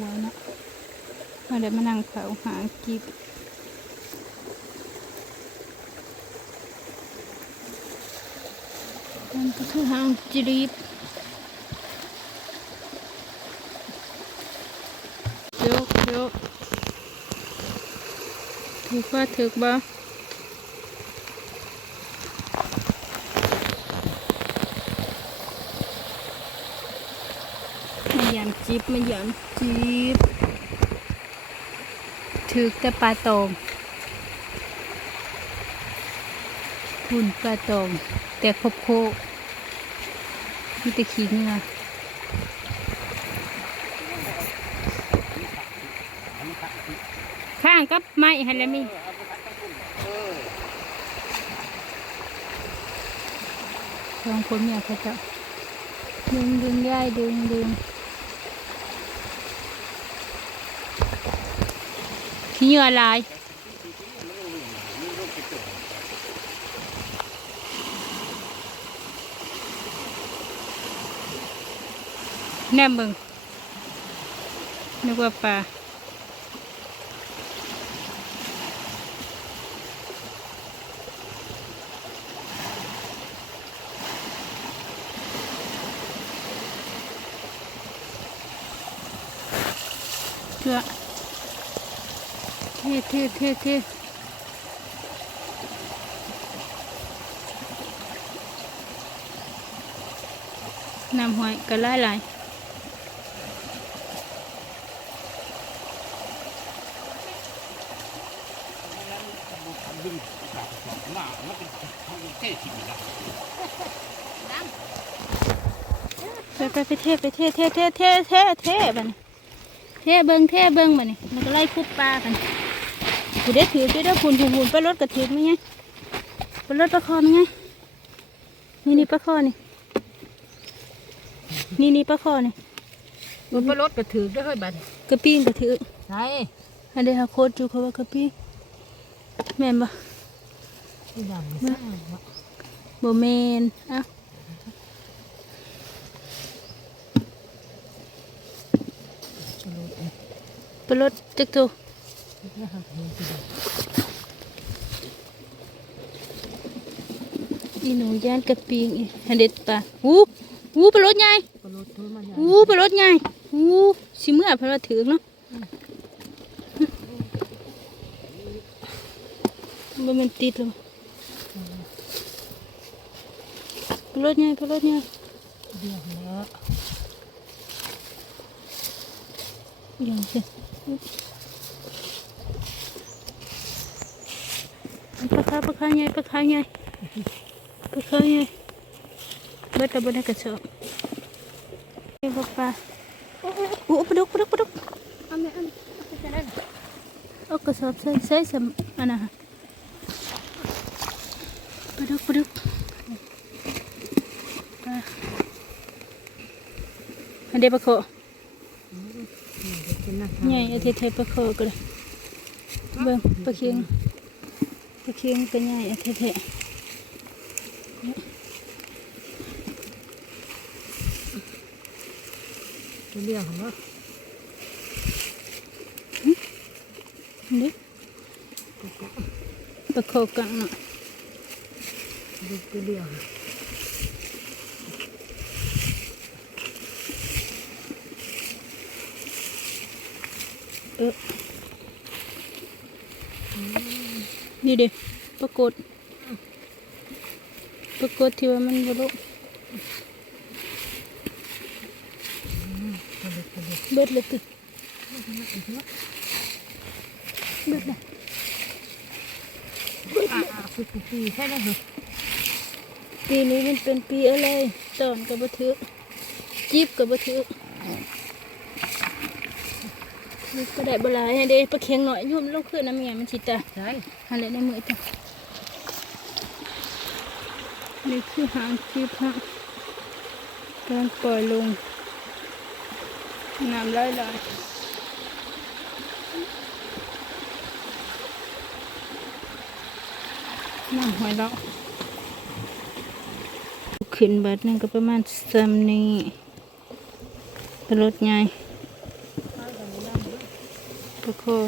วยเนาะมาเดี๋ยวมานั่งเผาหากิบมันก็คือหางจีรีบยกยกถือว่าถือบ่ มจิบมาหยามจิบถือแต่ปลาตองหุ่นปลาตองแต่คบโคมีแต่ขี้เงือข้างกับไม้ฮันแล้วมีสองคนเนี่ยเขาจะดึงดึงย่ายดึงดึง ขี้เหงื่อลายแท่เท่เท่เท่น้ำหอยก็ไล่ไล่ดึงกลับสองหน้ามันเป็นทางเท่ถิ่นลไปไปไปเทไปเทเทเทเทเทเทบันเทเบิงเทเบิงบัดนี่มันก็ไล่คุบปลากัน กูได้ถือได้ได้ผุนผุนผุนปลารถกระถือมั้ยไงปลารถปลาคอมั้ยไงนี่นี่ปลาคอนี่นี่นี่ปลาคอนี่มันไปรถก็ถือได้เฮ้ยบัดกระปิ้งกระถือใช่อันเดียวโคตรจูเขาว่ากระปิ้งแม่นบ่ที่ดำนี่บ่แม่นเอ้าปลารถจักตัว อีหนูย่านกระปิงอีฮันเด็ดปลาหูหูปลารถใหญ่ปลาโลดตัวมันหูปลารถใหญ่หูสิเมื่อเพนว่าถือเนาะบ่แมันติดหรอปลารถใหญ่ปลารถใหญ่เดียวแล้วอย่างสิ ปลาคาปลาคาใหญ่ปลาคาใหญ่ปลาคาใหญ่เบิดแต่บ่ได้กระสอบเอ้ยบ่ปลาโอ้ปลาดุกปลาดุกปลาดุกอันนี้อันนี้จะได้เอากระสอบใส่ใส่สำอันน่ะค่ะปลาดุกปลาดุกปลาอันเดียวปลาโคเป็นนะใหญ่อาทิตย์ไทยปลาโคก็เลยเบิ่งปลาเคียง ปลาเคียงก็ใหญ่อาทิตย์ไทยเดียวเหรอ นี่ปลาโคกังเนาะดูตัวเดียวเออนี่เด้ปรากฏปรากฏที่ว่ามันบลุเบิดเลยตึเบิดเลยอ่าคือปีแค่นั้นเหรอปีนี้มันเป็นปีอะไรตอนกับบัทึกจีบกับบัทึกนี่ ก็ได้บหลายให้เด้ปลาเค็งหน่อยยุ่มลงขึ้นน้ำเมียมันชิตาใช่อะไรในมือจ้ะนี่คือหางจีบฮะการปล่อยลงน้ำไหลไหลน้ำหอยเราะขึ้นบัดหนึงก็ประมาณซ้ำนี้เป็นรถใหญ่ข้าวกับ คือคือ